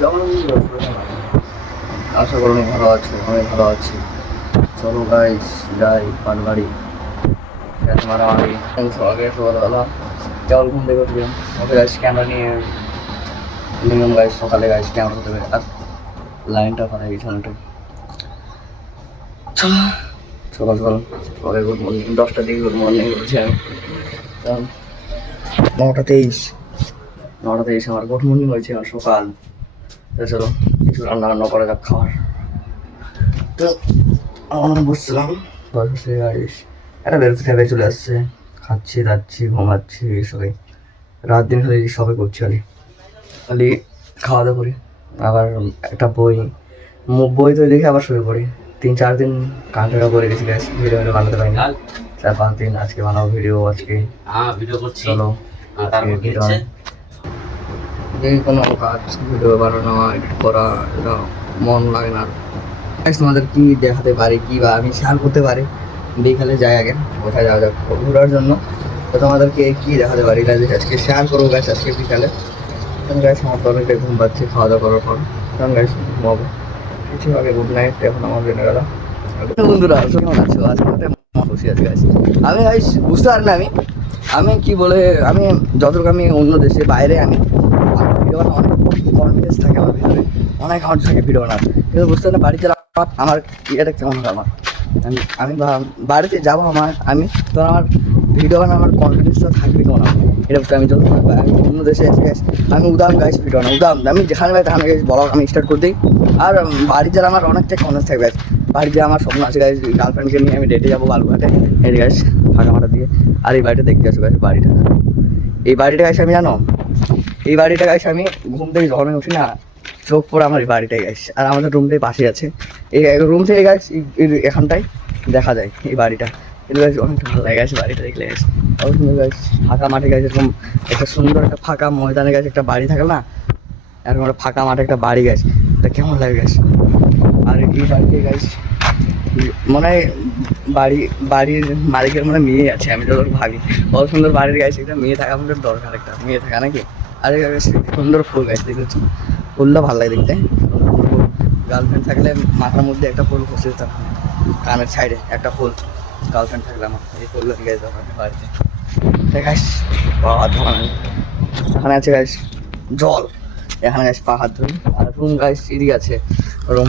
যেমন আশা করি ভালো আছে, আমি ভালো আছি। চলো গাইস যাই পানবাড়ি, মারামারি আগে সকালবেলা কেবল ঘুম থেকে উঠলাম, ওকে গাইস ক্যামেরা নিয়ে নিলাম গাইস, সকালে গাইস ক্যামেরা হতে হবে। আর লাইনটা পাঠাই গেছে অনেকটা। সকাল সকাল সবাই গুড মর্নিং, 10টার দিকে গুড মর্নিং বলছি আমি। 9টা 23 আমার গুড মর্নিং হয়েছে, আর সকাল। চলো কিছু রান্না বান্না করা যাক খাওয়ার। তো আমরা বসছিলাম বসে গাইস, একটা বেরোতে খেয়ে চলে আসছে, খাচ্ছি যাচ্ছি ঘুমাচ্ছি সবাই, রাত দিন খালি সবাই করছি, খালি খাওয়া দাওয়া করি। আবার একটা বই তো দেখে আবার শুয়ে পড়ি। 3-4 দিন কান্ট্রিটা করে গেছি গাইস, ভিডিও বানাতে পারিনি। 4-5 দিন আজকে বানাবো ভিডিও, আজকে ভিডিও করছি। চলো যে কোনো কাজ ভিডিও বানানো এডিট করা এটা মন লাগে না। তোমাদের কি দেখাতে পারি কি বা আমি শেয়ার করতে পারি, বিকালে যাই আগে কোথায় যাওয়া যাক ঘোরার জন্য, তো তোমাদেরকে কি দেখাতে পারি গাছ আজকে শেয়ার করবো গাছ আজকে বিকালে। গাছ আমার তো অনেকটাই ঘুম পাচ্ছি খাওয়া দাওয়া করার পর, তখন গাছ ঘুমাবো। কিছু আগে গুড নাইট, এখন আমার জেনে গেল। বন্ধুরা কেমন আছো? আজকে খুশি আছি গাছ। আমি গাছ বুঝতে পারি না আমি কি বলে, আমি যতটুকু আমি অন্য দেশে বাইরে আমি ভিডিও বানানো অনেক কনফিডেন্স থাকে আমার ভিতরে, অনেক হার্ড থাকে ভিডিও বানানো, কিন্তু বুঝতে পারি না বাড়িতে আমার ইয়েটা কেমন হয়। আমি বাড়িতে যাবো আমি তো আমার ভিডিও বানানো আমার কনফিডেন্সটা থাকবে কেমন হবে এটা। আমি যখন আমি অন্য দেশে এসে আমি উদাম গাইস ভিডিও বানাই, আমি যেখানে পাই আমি বলা আমি স্টার্ট করে দিই। আর বাড়ি যারা আমার অনেকটা কনফিডেন্স থাকবে, বাড়ি যে আমার স্বপ্ন আছে গাইস, গার্লফ্রেন্ডকে নিয়ে আমি ডেটে যাবো বালুঘাটে এই গাইস, ফাঁকা মাঠা দিয়ে। আর এই বাড়িটা দেখতে আসবো গাইস, এই বাড়িটা গাইস আমি জানো, এই বাড়িটা গাইস আমি ঘুম থেকে যখন উঠি না চোখ পড়ে আমার এই বাড়িটাই গাইস। আর আমাদের রুমটাই পাশে আছে, এই রুম থেকে গাইস এখানটাই দেখা যায় এই বাড়িটা। এটা গাইস অনেক ভালো লাগে গাইস, বাড়িটা দেখলে গাইস অনেক সুন্দর গাইস। ফাঁকা মাঠে গাইস এরকম একটা সুন্দর একটা ফাঁকা ময়দানে গাইস একটা বাড়ি থাকে না, এরকম একটা ফাঁকা মাঠে একটা বাড়ি গাইস, এটা কেমন লাগে গাইস। আর এই বাড়িতে গাইস মনে হয় বাড়ির মালিকের মনে মেয়ে আছে, আমি যত ভাবি কত সুন্দর বাড়ির গাইস, একটা মেয়ে থাকা আমাদের দরকার, একটা মেয়ে থাকা নাকি। আর সুন্দর ফুল গাছ দেখেছি, ফুলটা ভালো লাগে দেখতে। গার্লফ্রেন্ড থাকলে মাথার মধ্যে একটা ফুল বসে যেতাম, কানের সাইডে একটা ফুল, গার্লফ্রেন্ড থাকলে আমার এই ফুলটা গাছ বাড়িতে গাছ। এখানে আছে গাছ জল, এখানে গাছ পা হাত ধরি। আর রুম গাছ এদিকে আছে, রুম